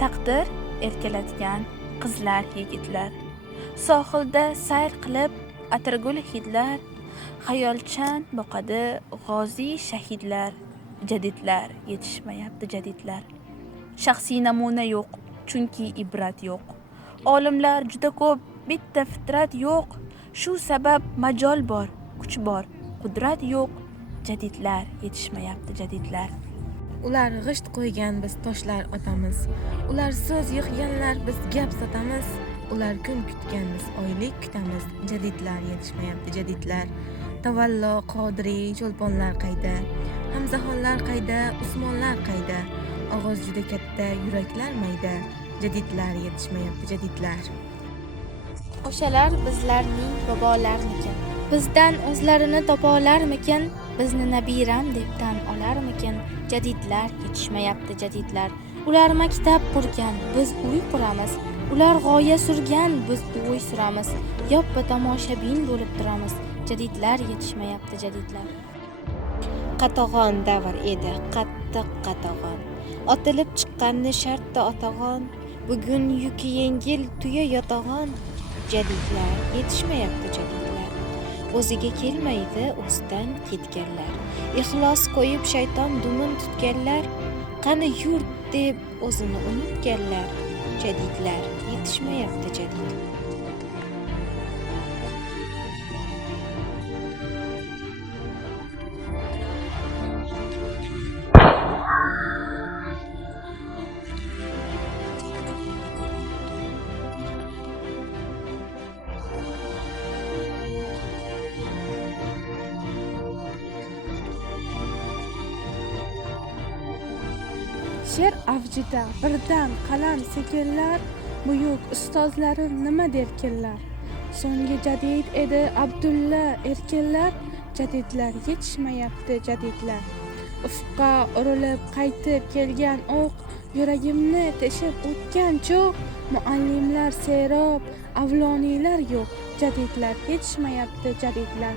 Taqdir erkalatgan qizlar, yigitlar, sohilda sayr qilib atirgul hidlar, xayolchan boqadi g'ozi shahidlar. Jadidlar yetishmayapti, jadidlar. Shaxsiy namuna yo'q, chunki ibrat yo'q. Olimlar juda ko'p, bitta fitrat yo'q. Shu sabab majol bor, kuch bor, qudrat yo'q. Jadidlar yetishmayapti, jadidlar. Ular g'isht qo'ygan, biz toshlar otamiz. Ular so'z yig'ganlar, biz gap sotamiz. Ular kun kutgan, biz oylik kutamiz. Jadidlar yetishmayapti, jadidlar. Tavallo, Qodiriy, Cho'lponlar qayda? Hamzahonlar qayda? Usmonlar qayda? Og'iz juda katta, yuraklar mayda. Jadidlar yetishmayapti, jadidlar. O'shalar bizlarning bobolarmikin? Bizdan o'zlarini topolarmikin? Bizni nabiram deb tan olarmikin? Jadidlar yetishmayapti, jadidlar. Ular maktab qurgan, biz uy quramiz. Ular g'oya surgan, biz uy suramiz. Yoppa tomoshabin bo'lib turamiz. Jadidlar yetishmayapti, jadidlar. Qatag'on davr edi, qattiq qatag'on. Otilib chiqqanni shartta otag'on. Bugun yuki yengil tuya yotag'on. Jadidlar yetishmayapti, jadidlar. O'ziga kelmaydi o'zdan ketganlar. Ixlos qo'yib shayton dumin tutganlar. Qani yurt deb o'zini unutganlar. Jadidlar yetishmayapti, jadidlar. She'r avjida birdan qalam sekinlar, buyuk ustozlarim nima derkinlar. So'nggi jadid edi Abdulla erkinlar, jadidlar yetishmayapti, jadidlar. Ufqqa urilib qaytib kelgan o'q, yuragimni teshib o'tgan cho'q. Muallimlar serob, avloniylar yo'q, jadidlar yetishmayapti, jadidlar.